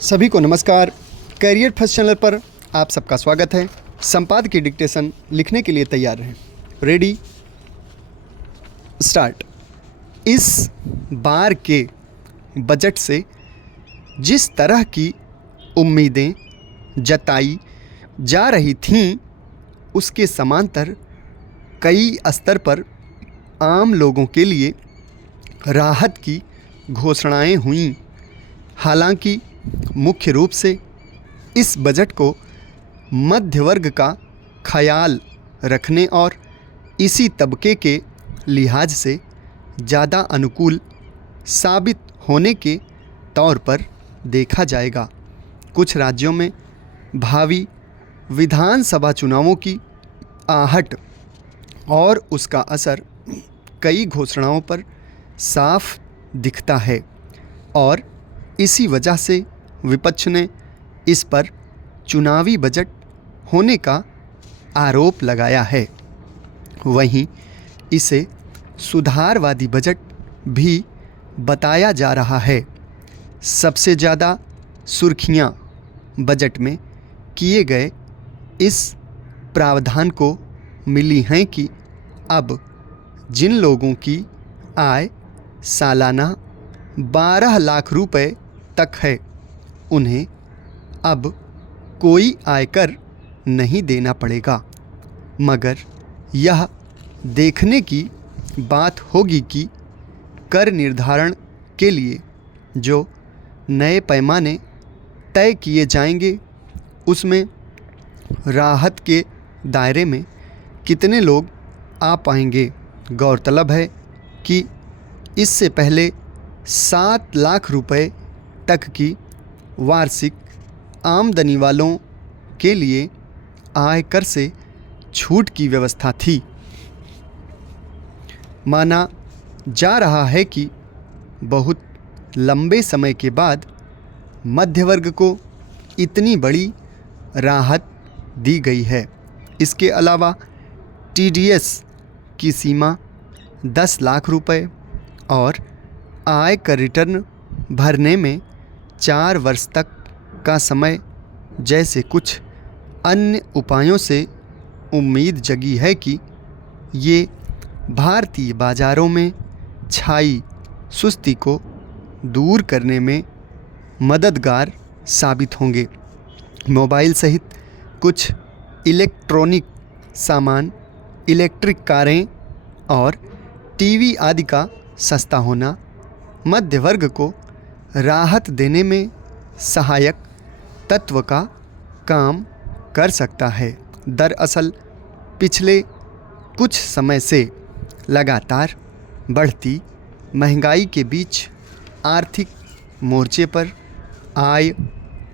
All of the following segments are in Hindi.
सभी को नमस्कार। करियर फर्स्ट चैनल पर आप सबका स्वागत है। संपादकीय डिक्टेशन लिखने के लिए तैयार रहें। Ready start. इस बार के बजट से जिस तरह की उम्मीदें जताई जा रही थीं, उसके समांतर कई स्तर पर आम लोगों के लिए राहत की घोषणाएं हुईं। हालांकि मुख्य रूप से इस बजट को मध्य वर्ग का ख्याल रखने और इसी तबके के लिहाज से ज़्यादा अनुकूल साबित होने के तौर पर देखा जाएगा। कुछ राज्यों में भावी विधानसभा चुनावों की आहट और उसका असर कई घोषणाओं पर साफ दिखता है और इसी वजह से विपक्ष ने इस पर चुनावी बजट होने का आरोप लगाया है। वहीं इसे सुधारवादी बजट भी बताया जा रहा है। सबसे ज़्यादा सुर्खियां बजट में किए गए इस प्रावधान को मिली हैं कि अब जिन लोगों की आय सालाना 12 लाख रुपए तक है, उन्हें अब कोई आयकर नहीं देना पड़ेगा, मगर यह देखने की बात होगी कि कर निर्धारण के लिए जो नए पैमाने तय किए जाएंगे, उसमें राहत के दायरे में कितने लोग आ पाएंगे। गौरतलब है कि इससे पहले 7 लाख रुपए तक की वार्षिक आमदनी वालों के लिए आयकर से छूट की व्यवस्था थी। माना जा रहा है कि बहुत लंबे समय के बाद मध्य वर्ग को इतनी बड़ी राहत दी गई है। इसके अलावा टीडीएस की सीमा 10 लाख रुपए और आयकर रिटर्न भरने में 4 वर्ष तक का समय जैसे कुछ अन्य उपायों से उम्मीद जगी है कि ये भारतीय बाज़ारों में छाई सुस्ती को दूर करने में मददगार साबित होंगे। मोबाइल सहित कुछ इलेक्ट्रॉनिक सामान, इलेक्ट्रिक कारें और टीवी आदि का सस्ता होना मध्य वर्ग को राहत देने में सहायक तत्व का काम कर सकता है। दरअसल पिछले कुछ समय से लगातार बढ़ती महंगाई के बीच आर्थिक मोर्चे पर आय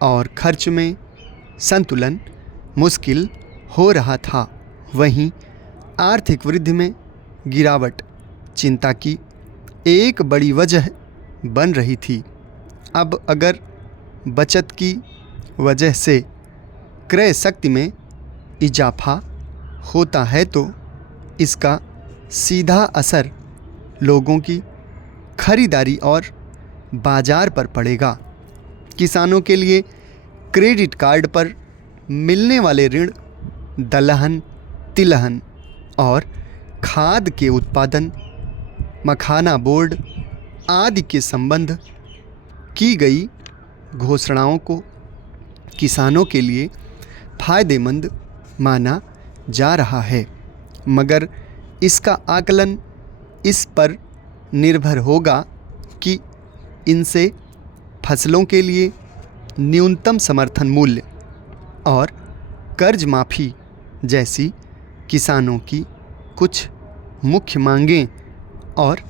और खर्च में संतुलन मुश्किल हो रहा था। वहीं आर्थिक वृद्धि में गिरावट चिंता की एक बड़ी वजह बन रही थी। अब अगर बचत की वजह से क्रय शक्ति में इजाफा होता है तो इसका सीधा असर लोगों की खरीदारी और बाज़ार पर पड़ेगा। किसानों के लिए क्रेडिट कार्ड पर मिलने वाले ऋण, दलहन, तिलहन और खाद के उत्पादन, मखाना बोर्ड आदि के संबंध की गई घोषणाओं को किसानों के लिए फ़ायदेमंद माना जा रहा है, मगर इसका आकलन इस पर निर्भर होगा कि इनसे फसलों के लिए न्यूनतम समर्थन मूल्य और कर्ज माफ़ी जैसी किसानों की कुछ मुख्य मांगें और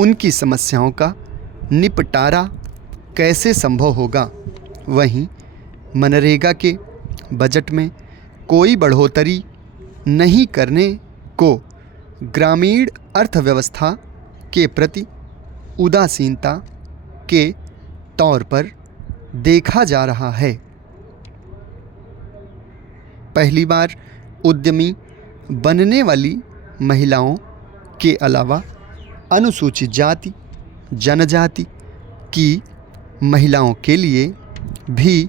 उनकी समस्याओं का निपटारा कैसे संभव होगा। वहीं मनरेगा के बजट में कोई बढ़ोतरी नहीं करने को ग्रामीण अर्थव्यवस्था के प्रति उदासीनता के तौर पर देखा जा रहा है। पहली बार उद्यमी बनने वाली महिलाओं के अलावा अनुसूचित जाति जनजाति की महिलाओं के लिए भी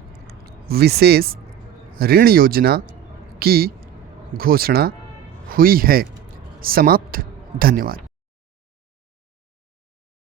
विशेष ऋण योजना की घोषणा हुई है। समाप्त। धन्यवाद।